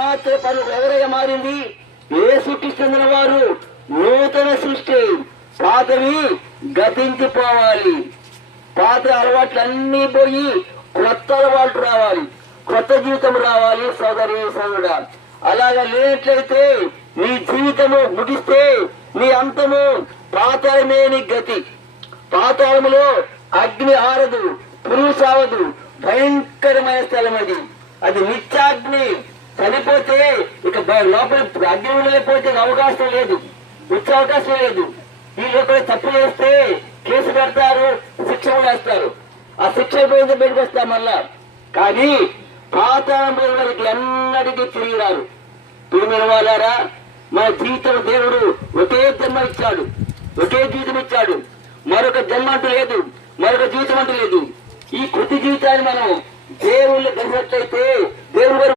మాత్రం ఎవరైనా మారింది? యేసుక్రీస్తు చెందిన వారు నూతన సృష్టి. పాతవి గతించిపోవాలి, పాత అలవాట్లు అన్నీ పోయి కొత్త అలవాట్లు రావాలి, కొత్త జీవితం రావాలి. సోదరి సోదరుడా, అలాగా లేనట్లయితే నీ జీవితము ముగిస్తే నీ అంతము పాతాళమే నీ గతి. పాతాళములో అగ్ని ఆరదు, పురుగు సావదు, భయంకరమైన స్థలం అది. అది నిత్యాగ్ని. చనిపోతే ఇక లోపల అగ్ని లేకపోతే అవకాశం లేదు, వచ్చే అవకాశం లేదు. ఈ లోపల తప్పు చేస్తే కేసు పెడతారు, శిక్ష వేస్తారు. ఆ శిక్ష అయిపోయింది, బయటకు వస్తాం మళ్ళా. కానీ పాతాళంలో వారికి ఎన్నడికి తిరిగి రారు. ప్రియమైన వాళ్ళారా, మన జీవితం దేవుడు ఒకే జన్మ ఇచ్చాడు, ఒకే జీవితం ఇచ్చాడు. మరొక జన్మ అంటూ లేదు, మరొక జీవితం అంటూ లేదు. ఈ కొద్ది జీవితాన్ని మనం దేవుళ్ళు కలిసినట్లయితే